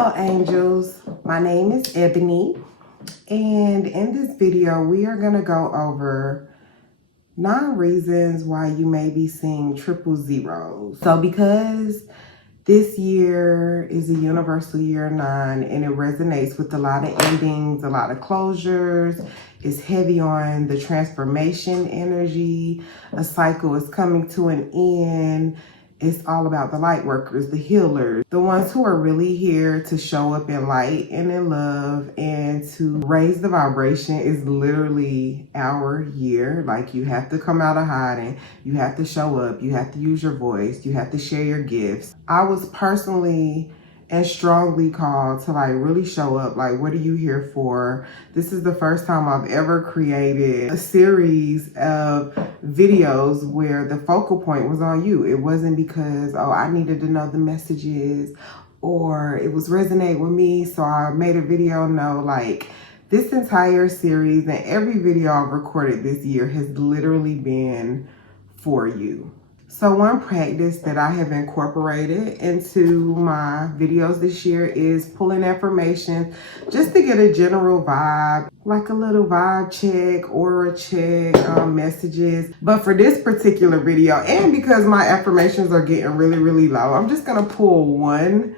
Hello angels, my name is Ebony, and in this video we are going to go over 9 reasons why you may be seeing triple zeros. So because this year is a universal year 9 and it resonates with a lot of endings, a lot of closures, it's heavy on the transformation energy, a cycle is coming to an end. It's all about the light workers, the healers, the ones who are really here to show up in light and in love and to raise the vibration. Is literally our year. Like, you have to come out of hiding. You have to show up. You have to use your voice. You have to share your gifts. I was personally and strongly called to like really show up. Like, what are you here for? This is the first time I've ever created a series of videos where the focal point was on you. It wasn't because, oh, I needed to know the messages or it was resonate with me, so I made a video. No, like, this entire series and every video I've recorded this year has literally been for you. So one practice that I have incorporated into my videos this year is pulling affirmations just to get a general vibe, like a little vibe check, aura check, messages. But for this particular video, and because my affirmations are getting really low, I'm just gonna pull one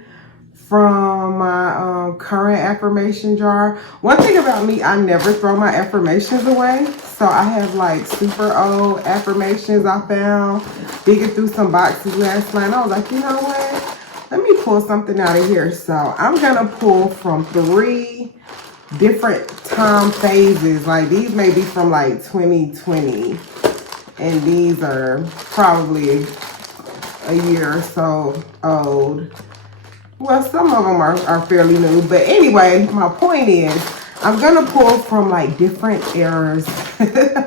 from my current affirmation jar. One thing about me, I never throw my affirmations away. So I have like super old affirmations I found digging through some boxes last night. I was like, you know what? Let me pull something out of here. So I'm gonna pull from 3 different time phases. Like, these may be from like 2020. And these are probably a year or so old. Well, some of them are fairly new, but anyway, my point is I'm gonna pull from like different eras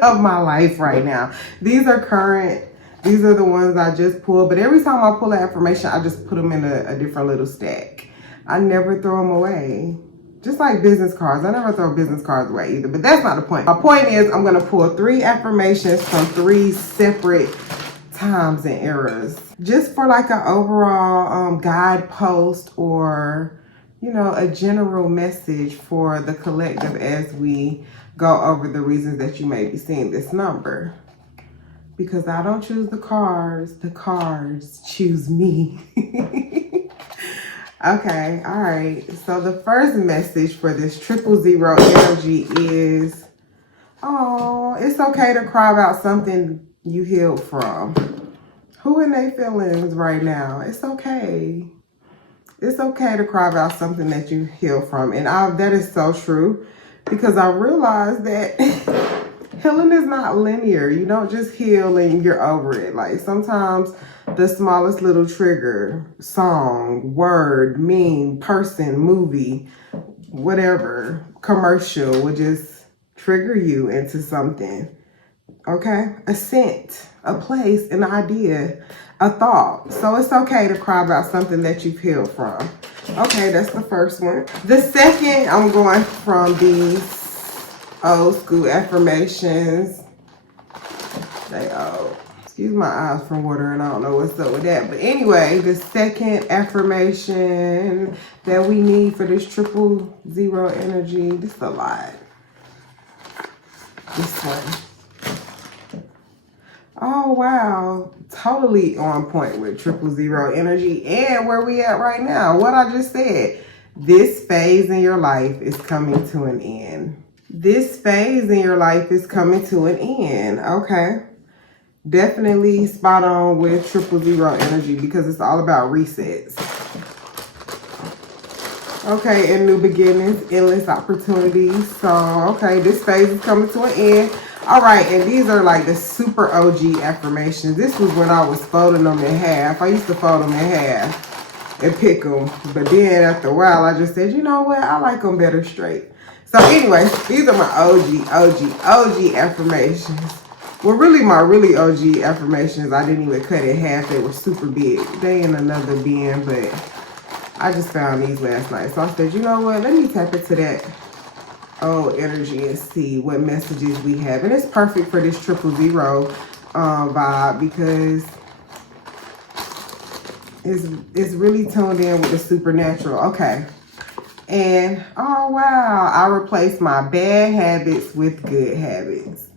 of my life right now. These are current, these are the ones I just pulled, but every time I pull an affirmation, I just put them in a different little stack. I never throw them away. Just like business cards, I never throw business cards away either, but that's not the point. My point is I'm gonna pull 3 affirmations from 3 separate times and eras, just for like an overall guidepost, or you know, a general message for the collective as we go over the reasons that you may be seeing this number. Because I don't choose the cards choose me. Okay, all right, so the first message for this triple zero energy is, oh, it's okay to cry about something you healed from. Who in their feelings right now? It's okay. It's okay to cry about something that you healed from. And that is so true, because I realized that healing is not linear. You don't just heal and you're over it. Like, sometimes the smallest little trigger, song, word, meme, person, movie, whatever, commercial will just trigger you into something. Okay? A scent, a place, an idea, a thought. So it's okay to cry about something that you've healed from. Okay, that's the first one. The second, I'm going from these old school affirmations. They old. Excuse my eyes from watering. I don't know what's up with that. But anyway, the second affirmation that we need for this triple zero energy, this is a lot. This one. Oh, wow. Totally on point with triple zero energy and where we at right now. What I just said. This phase in your life is coming to an end. This phase in your life is coming to an end. Okay. Definitely spot on with triple zero energy, because it's all about resets. Okay, and new beginnings, endless opportunities. So, okay, this phase is coming to an end. All right, and these are like the super OG affirmations. This was when I was folding them in half. I used to fold them in half and pick them. But then after a while, I just said, you know what? I like them better straight. So anyway, these are my OG affirmations. Well, really, my really OG affirmations, I didn't even cut it in half. They were super big. They in another bin, but I just found these last night. So I said, you know what? Let me tap into that old energy and see what messages we have. And it's perfect for this triple zero vibe, because it's really tuned in with the supernatural. Okay, And oh wow, I replaced my bad habits with good habits.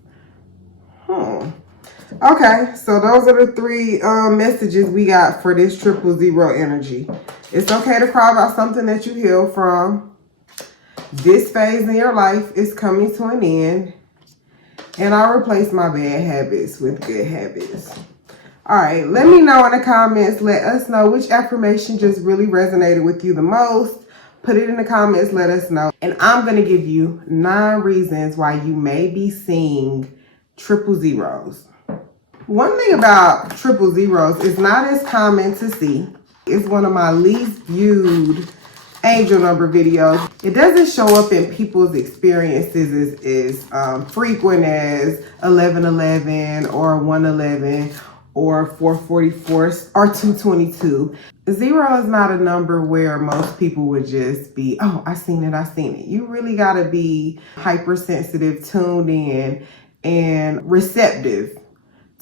Okay, so those are the three messages we got for this 000 energy. It's okay to cry about something that you heal from. This phase in your life is coming to an end. And I replace my bad habits with good habits. All right, let me know in the comments. Let us know which affirmation just really resonated with you the most. Put it in the comments, let us know. And I'm going to give you 9 reasons why you may be seeing 000. One thing about 000 is not as common to see. It's one of my least viewed angel number videos. It doesn't show up in people's experiences as frequent as 1111 or 111 or 444 or 222. 0 is not a number where most people would just be, oh, I seen it. You really got to be hypersensitive, tuned in, and receptive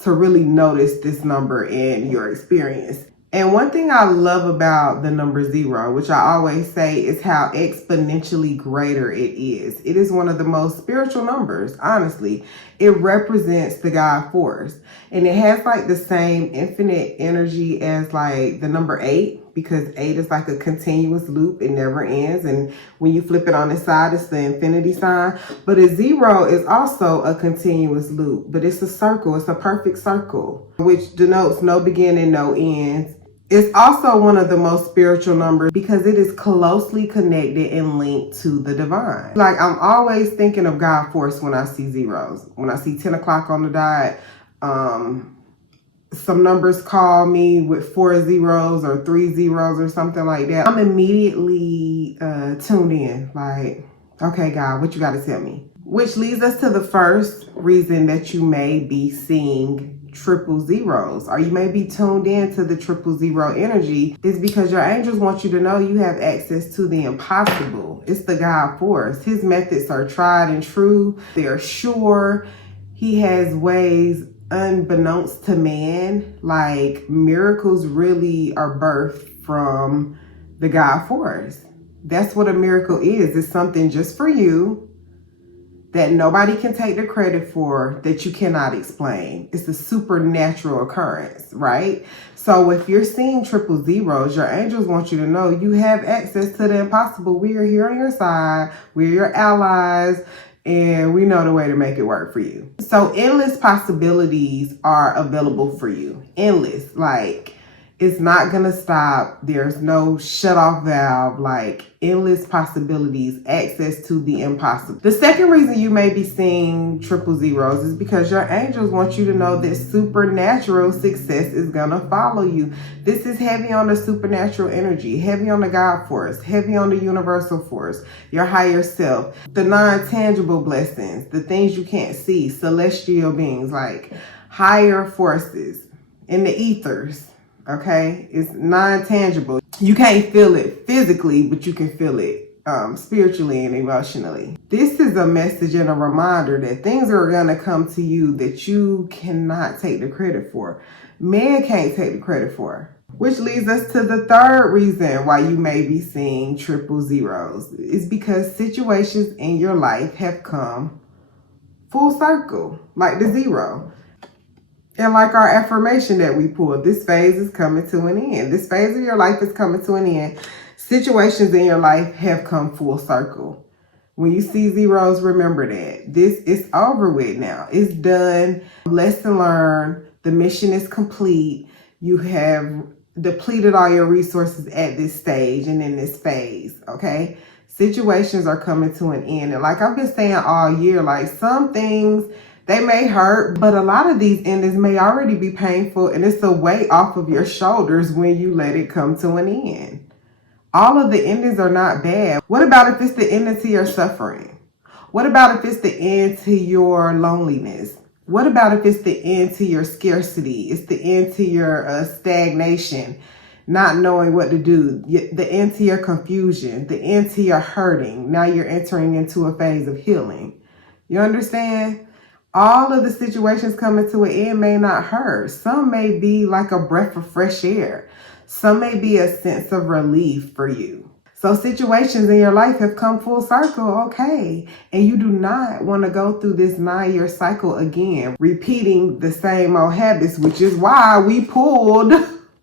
to really notice this number in your experience. And one thing I love about the number 0, which I always say, is how exponentially greater it is. It is one of the most spiritual numbers, honestly. It represents the God force. And it has like the same infinite energy as like the number 8, because 8 is like a continuous loop. It never ends. And when you flip it on the side, it's the infinity sign. But a 0 is also a continuous loop, but it's a circle. It's a perfect circle, which denotes no beginning, no ends. It's also one of the most spiritual numbers because it is closely connected and linked to the divine. Like, I'm always thinking of God force when I see zeros. When I see 10 o'clock on the dot, some numbers call me with 4 zeros or 3 zeros or something like that. I'm immediately tuned in. Like, okay, God, what you got to tell me? Which leads us to the first reason that you may be seeing 000, or you may be tuned in to the 000 energy, is because your angels want you to know you have access to the impossible. It's the God force. His methods are tried and true. They're sure. He has ways unbeknownst to man. Like, miracles really are birthed from the God force. That's what a miracle is. It's something just for you that nobody can take the credit for, that you cannot explain. It's a supernatural occurrence, right? So if you're seeing 000, your angels want you to know you have access to the impossible. We are here on your side. We're your allies, and we know the way to make it work for you. So endless possibilities are available for you. Endless. Like, it's not going to stop. There's no shut off valve. Like, endless possibilities, access to the impossible. The second reason you may be seeing 000 is because your angels want you to know that supernatural success is going to follow you. This is heavy on the supernatural energy, heavy on the God force, heavy on the universal force, your higher self, the non-tangible blessings, the things you can't see, celestial beings, like higher forces in the ethers. Okay, it's non-tangible. You can't feel it physically, but you can feel it spiritually and emotionally. This is a message and a reminder that things are going to come to you that you cannot take the credit for. Man can't take the credit for. Which leads us to the third reason why you may be seeing 000. It's because situations in your life have come full circle, like the 0. And like our affirmation that we pulled, this phase is coming to an end. This phase of your life is coming to an end. Situations in your life have come full circle. When you see zeros, remember that. This is over with now. It's done. Lesson learned. The mission is complete. You have depleted all your resources at this stage and in this phase, okay? Situations are coming to an end. And like I've been saying all year, like, some things, they may hurt, but a lot of these endings may already be painful, and it's a weight off of your shoulders when you let it come to an end. All of the endings are not bad. What about if it's the ending to your suffering? What about if it's the end to your loneliness? What about if it's the end to your scarcity? It's the end to your stagnation, not knowing what to do, the end to your confusion, the end to your hurting. Now you're entering into a phase of healing. You understand? All of the situations coming to an end may not hurt. Some may be like a breath of fresh air. Some may be a sense of relief for you. So situations in your life have come full circle, okay. And you do not want to go through this 9-year cycle again, repeating the same old habits, which is why we pulled,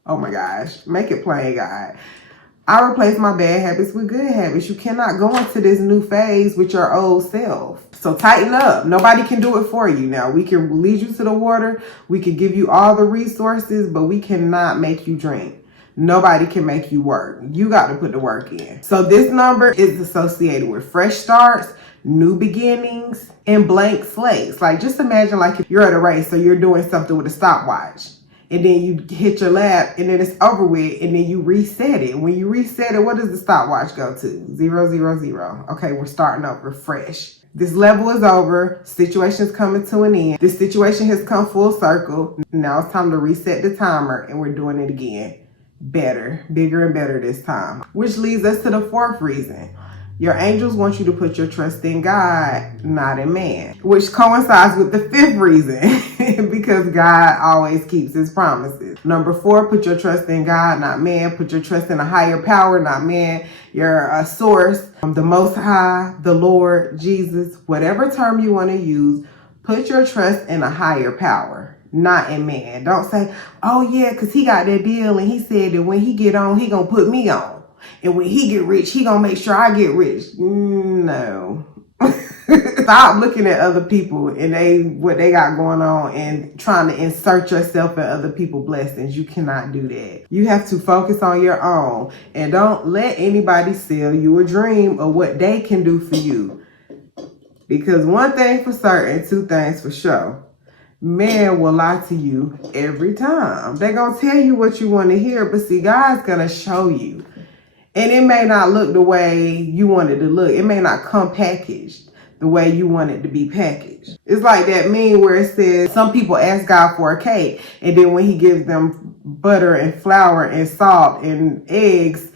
oh my gosh, make it plain, God. I replace my bad habits with good habits. You cannot go into this new phase with your old self. So tighten up. Nobody can do it for you now. We can lead you to the water. We can give you all the resources, but we cannot make you drink. Nobody can make you work. You got to put the work in. So this number is associated with fresh starts, new beginnings, and blank slates. Like just imagine like if you're at a race, so you're doing something with a stopwatch. And then you hit your lap and then it's over with and then you reset it. When you reset it, what does the stopwatch go to? 0, 0, 0. Okay, we're starting over fresh. This level is over. Situation's coming to an end. This situation has come full circle. Now it's time to reset the timer and we're doing it again. Better, bigger and better this time. Which leads us to the 4th reason. Your angels want you to put your trust in God, not in man, which coincides with the 5th reason because God always keeps his promises. Number 4, put your trust in God, not man. Put your trust in a higher power, not man. You're a source, the Most High, the Lord, Jesus, whatever term you want to use, put your trust in a higher power, not in man. Don't say, oh yeah, because he got that deal and he said that when he get on, he gonna put me on. And when he get rich, he gonna make sure I get rich. No. Stop looking at other people and what they got going on and trying to insert yourself in other people's blessings. You cannot do that. You have to focus on your own and don't let anybody sell you a dream of what they can do for you. Because one thing for certain, 2 things for sure. Man will lie to you every time. They're gonna tell you what you want to hear, but see, God's gonna show you. And it may not look the way you want it to look. It may not come packaged the way you want it to be packaged. It's like that meme where it says some people ask God for a cake, and then when he gives them butter and flour and salt and eggs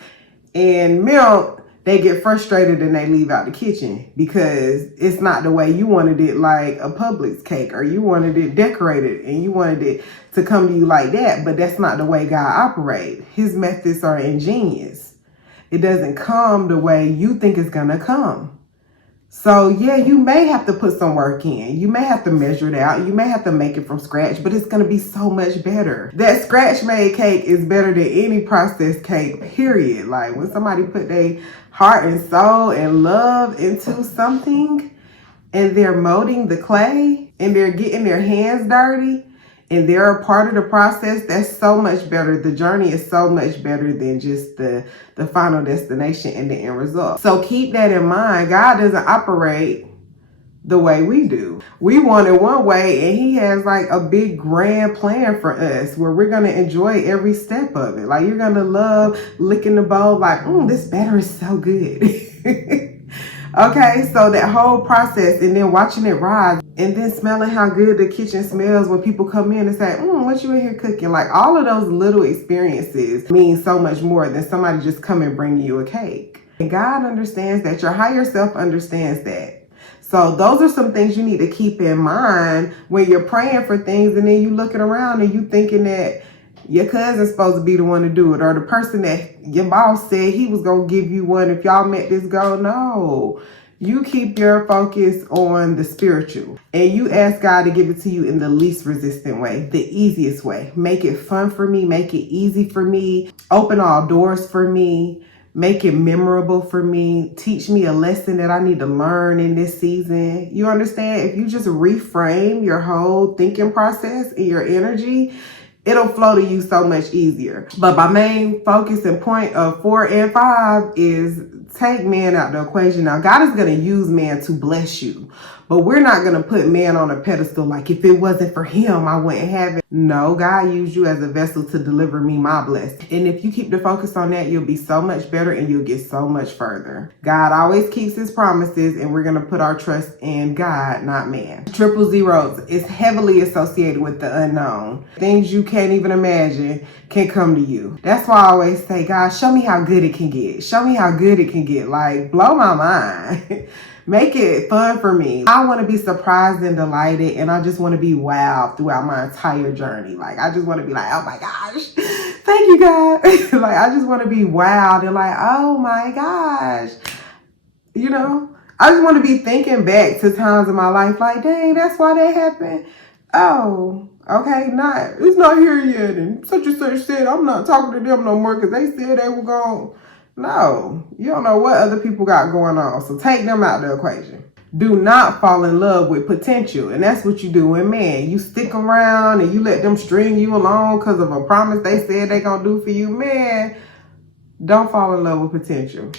and milk, they get frustrated and they leave out the kitchen because it's not the way you wanted it, like a Publix cake, or you wanted it decorated and you wanted it to come to you like that. But that's not the way God operates. His methods are ingenious. It doesn't come the way you think it's going to come. So yeah, you may have to put some work in. You may have to measure it out. You may have to make it from scratch, but it's going to be so much better. That scratch made cake is better than any processed cake, period. Like when somebody put their heart and soul and love into something and they're molding the clay and they're getting their hands dirty, and they're a part of the process, that's so much better. The journey is so much better than just the final destination and the end result. So keep that in mind. God doesn't operate the way we do. We want it one way, and he has like a big grand plan for us where we're going to enjoy every step of it. Like you're going to love licking the bowl like, this batter is so good. Okay, so that whole process and then watching it rise and then smelling how good the kitchen smells when people come in and say, what you in here cooking? Like all of those little experiences mean so much more than somebody just come and bring you a cake. And God understands that. Your higher self understands that. So those are some things you need to keep in mind when you're praying for things and then you looking around and you thinking that your cousin's supposed to be the one to do it, or the person that your boss said he was going to give you one if y'all met this goal. No, you keep your focus on the spiritual and you ask God to give it to you in the least resistant way, the easiest way. Make it fun for me. Make it easy for me. Open all doors for me. Make it memorable for me. Teach me a lesson that I need to learn in this season. You understand? If you just reframe your whole thinking process and your energy, it'll flow to you so much easier. But my main focus and point of 4 and 5 is take man out the equation. Now, God is going to use man to bless you, but we're not going to put man on a pedestal like if it wasn't for him, I wouldn't have it. No, God used you as a vessel to deliver me my blessing. And if you keep the focus on that, you'll be so much better and you'll get so much further. God always keeps his promises, and we're going to put our trust in God, not man. 000 is heavily associated with the unknown. Things you can't even imagine can come to you. That's why I always say, God, show me how good it can get. Show me how good it can get. Like, blow my mind. Make it fun for me. I want to be surprised and delighted, and I just want to be wowed throughout my entire journey. Like, I just want to be like, oh my gosh, thank you, God. Like, I just want to be wowed and like, oh my gosh. You know, I just want to be thinking back to times in my life like, dang, that's why that happened. Oh, okay, it's not here yet. And such said, I'm not talking to them no more because they said they were gone. No, you don't know what other people got going on. So take them out of the equation. Do not fall in love with potential. And that's what you do when, man, you stick around and you let them string you along because of a promise they said they gonna do for you. Man, don't fall in love with potential.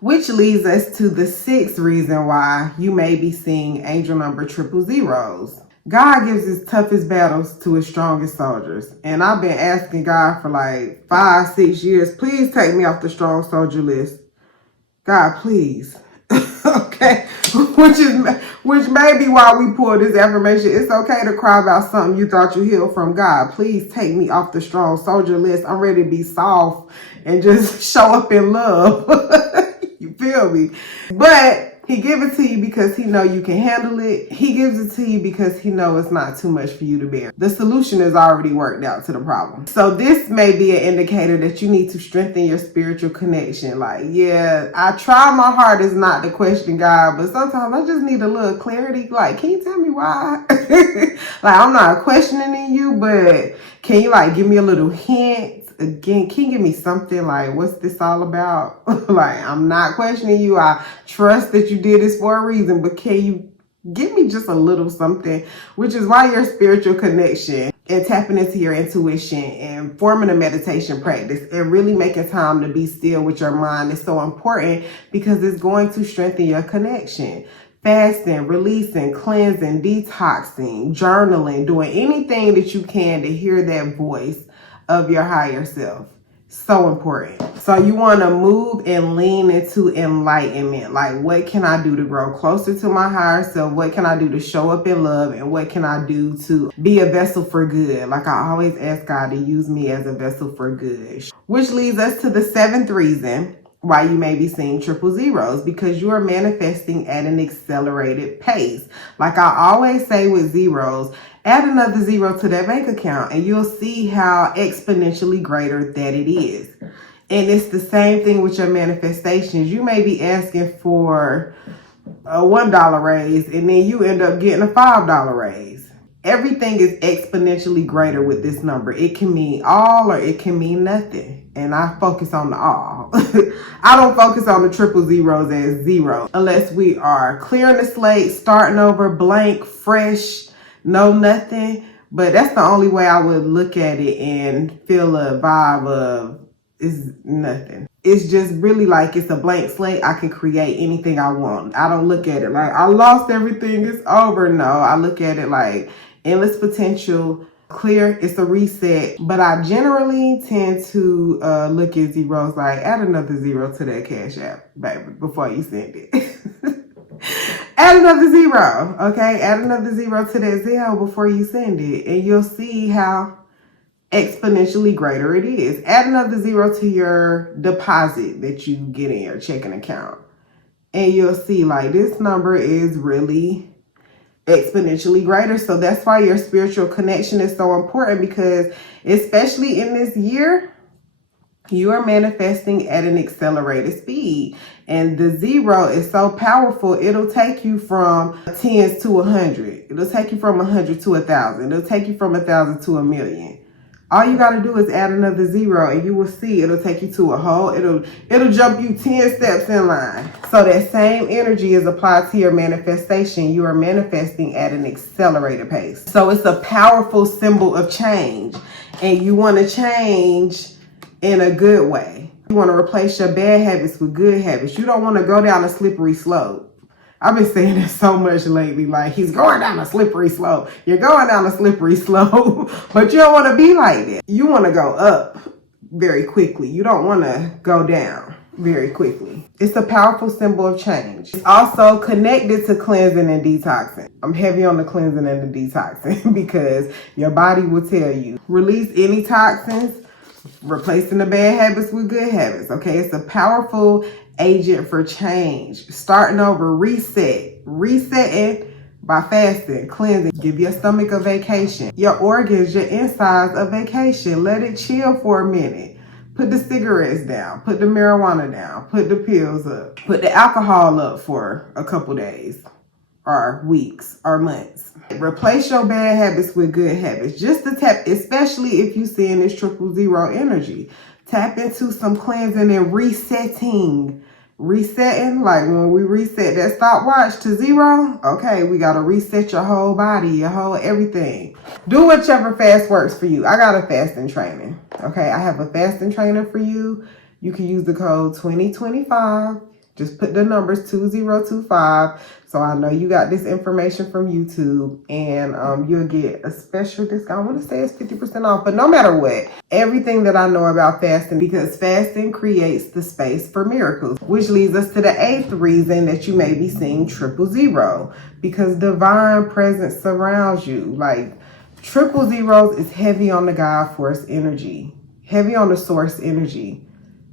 Which leads us to the 6th reason why you may be seeing angel number 000. God gives his toughest battles to his strongest soldiers. And I've been asking God for like 5-6 years, please take me off the strong soldier list. God, please. Okay. Which may be why we pull this affirmation. It's okay to cry about something you thought you healed from. God, please take me off the strong soldier list. I'm ready to be soft and just show up in love. You feel me? But he gives it to you because he know you can handle it. He gives it to you because he know it's not too much for you to bear. The solution is already worked out to the problem. So this may be an indicator that you need to strengthen your spiritual connection. Like, yeah, I try my hardest not to question God, but sometimes I just need a little clarity. Like, can you tell me why? Like, I'm not questioning you, but can you like give me a little hint? Again, can you give me something like, what's this all about? Like, I'm not questioning you. I trust that you did this for a reason, but can you give me just a little something? Which is why your spiritual connection and tapping into your intuition and forming a meditation practice and really making time to be still with your mind is so important because it's going to strengthen your connection. Fasting, releasing, cleansing, detoxing, journaling, doing anything that you can to hear that voice of your higher self. So important. So you want to move and lean into enlightenment. Like, what can I do to grow closer to my higher self? What can I do to show up in love? And what can I do to be a vessel for good? Like, I always ask God to use me as a vessel for good. Which leads us to the 7th reason why you may be seeing 000, because you are manifesting at an accelerated pace. Like I always say with zeros, add another 0 to that bank account and you'll see how exponentially greater that it is. And it's the same thing with your manifestations. You may be asking for a $1 raise and then you end up getting a $5 raise. Everything is exponentially greater with this number. It can mean all or it can mean nothing. And I focus on the all. I don't focus on the 000 as 0 unless we are clearing the slate, starting over, blank, fresh, no nothing. But that's the only way I would look at it and feel a vibe of is nothing. It's just really like it's a blank slate. I can create anything I want. I don't look at it like I lost everything, it's over. No, I look at it like endless potential, clear, it's a reset. But I generally tend to look at zeros like add another 0 to that Cash App, baby, before you send it. Add another 0, okay? Add another 0 to that Zelle before you send it, and you'll see how exponentially greater it is. Add another 0 to your deposit that you get in your checking account, and you'll see like this number is really exponentially greater. So that's why your spiritual connection is so important, because especially in this year, you are manifesting at an accelerated speed. And the 0 is so powerful, it'll take you from 10s to 100. It'll take you from 100 to 1,000. It'll take you from 1,000 to 1,000,000. All you got to do is add another 0 and you will see it'll take you to a whole, it'll jump you 10 steps in line. So that same energy is applied to your manifestation. You are manifesting at an accelerated pace. So it's a powerful symbol of change, and you want to change in a good way. You want to replace your bad habits with good habits. You don't want to go down a slippery slope. I've been saying this so much lately, like he's going down a slippery slope. You're going down a slippery slope, but you don't want to be like that. You want to go up very quickly. You don't want to go down very quickly. It's a powerful symbol of change. It's also connected to cleansing and detoxing. I'm heavy on the cleansing and the detoxing because your body will tell you, release any toxins, replacing the bad habits with good habits. Okay, it's a powerful agent for change, starting over, resetting by fasting, cleansing. Give your stomach a vacation, your organs, your insides a vacation. Let it chill for a minute. Put the cigarettes down, put the marijuana down, put the pills up, put the alcohol up for a couple days or weeks or months. Replace your bad habits with good habits. Just to tap, especially if you're seeing this 000 energy. Tap into some cleansing and resetting. Resetting, like when we reset that stopwatch to 0, okay, we got to reset your whole body, your whole everything. Do whichever fast works for you. I got a fasting training. Okay, I have a fasting trainer for you. You can use the code 2025. Just put the numbers 2025. So I know you got this information from YouTube, and you'll get a special discount. I want to say it's 50% off, but no matter what, everything that I know about fasting, because fasting creates the space for miracles, which leads us to the 8th reason that you may be seeing 000, because divine presence surrounds you. Like 000 is heavy on the God force energy, heavy on the source energy.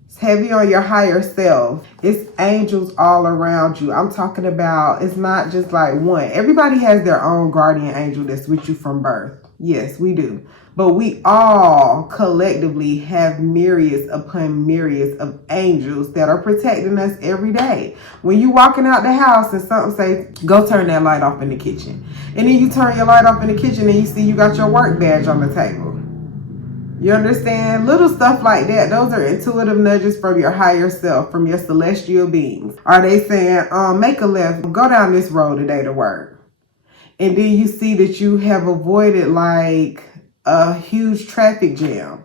It's heavy on your higher self. It's angels all around you. I'm talking about, it's not just like one. Everybody has their own guardian angel that's with you from birth. Yes, we do. But we all collectively have myriads upon myriads of angels that are protecting us every day. When you walking out the house and something say, go turn that light off in the kitchen. And then you turn your light off in the kitchen and you see you got your work badge on the table. You understand? Little stuff like that. Those are intuitive nudges from your higher self, from your celestial beings. Are they saying, make a left, go down this road today to work? And then you see that you have avoided like a huge traffic jam.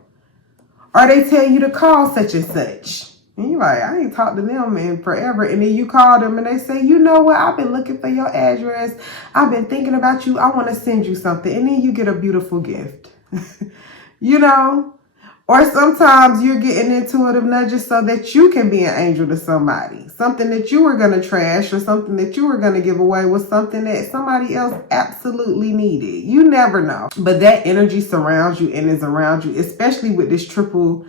Or they tell you to call such and such. And you're like, I ain't talked to them in forever. And then you call them and they say, you know what? I've been looking for your address. I've been thinking about you. I want to send you something. And then you get a beautiful gift. You know, or sometimes you're getting intuitive nudges so that you can be an angel to somebody. Something that you were going to trash or something that you were going to give away was something that somebody else absolutely needed. You never know. But that energy surrounds you and is around you, especially with this 000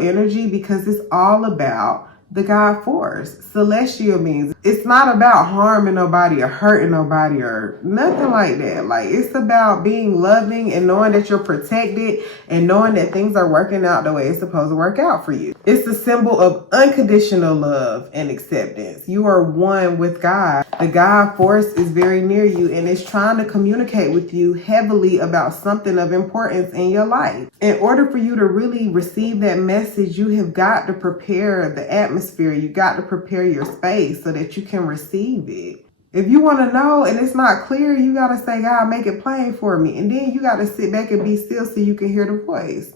energy, because it's all about the God force, celestial beings. It's not about harming nobody or hurting nobody or nothing like that. Like, it's about being loving and knowing that you're protected and knowing that things are working out the way it's supposed to work out for you. It's a symbol of unconditional love and acceptance. You are one with God. The God force is very near you and it's trying to communicate with you heavily about something of importance in your life. In order for you to really receive that message, you have got to prepare the atmosphere. You got to prepare your space so that you can receive it. If you want to know and it's not clear, you got to say, God, make it plain for me. And then you got to sit back and be still so you can hear the voice.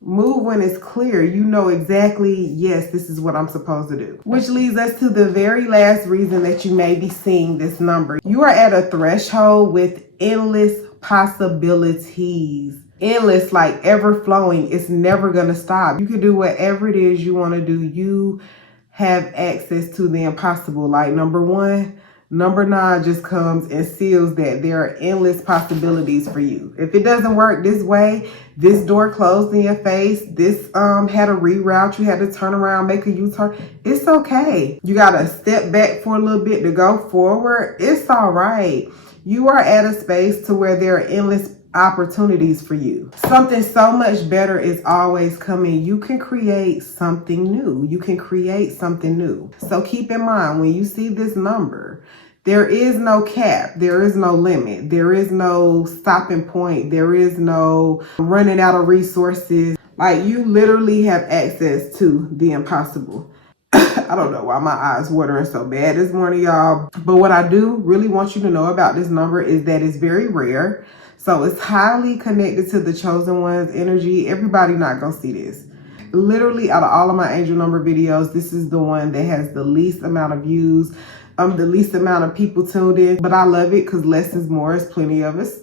Move when it's clear. You know exactly, yes, this is what I'm supposed to do. Which leads us to the very last reason that you may be seeing this number. You are at a threshold with endless possibilities. Endless, like ever flowing. It's never going to stop. You can do whatever it is you want to do. You have access to the impossible. Like number 1, number 9 just comes and seals that there are endless possibilities for you. If it doesn't work this way, this door closed in your face, this had a reroute, you had to turn around, make a U-turn, it's okay. You got to step back for a little bit to go forward. It's all right. You are at a space to where there are endless opportunities for you. Something so much better is always coming. You can create something new. You can create something new. So keep in mind, when you see this number, there is no cap. There is no limit. There is no stopping point. There is no running out of resources. Like, you literally have access to the impossible. I don't know why my eyes watering so bad this morning, y'all. But what I do really want you to know about this number is that it's very rare. So it's highly connected to the chosen one's energy. Everybody not gonna see this. Literally, out of all of my angel number videos, this is the one that has the least amount of views, the least amount of people tuned in. But I love it because less is more. It's plenty of us.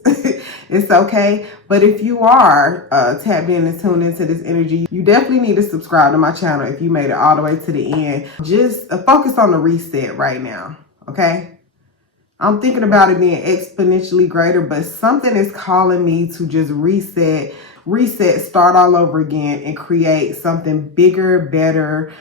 It's okay. But if you are tapped in and tuned into this energy, you definitely need to subscribe to my channel if you made it all the way to the end. Just focus on the reset right now, okay? I'm thinking about it being exponentially greater, but something is calling me to just reset, start all over again and create something bigger, better,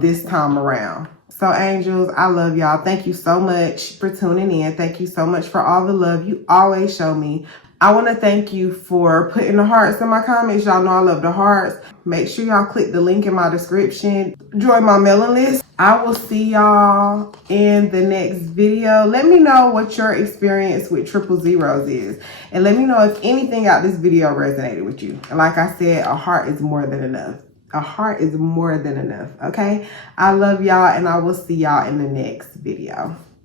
this time around. So angels, I love y'all. Thank you so much for tuning in. Thank you so much for all the love you always show me. I want to thank you for putting the hearts in my comments. Y'all know I love the hearts. Make sure y'all click the link in my description. Join my mailing list. I will see y'all in the next video. Let me know what your experience with triple zeros is. And let me know if anything out this video resonated with you. And like I said, a heart is more than enough. A heart is more than enough, okay? I love y'all, and I will see y'all in the next video.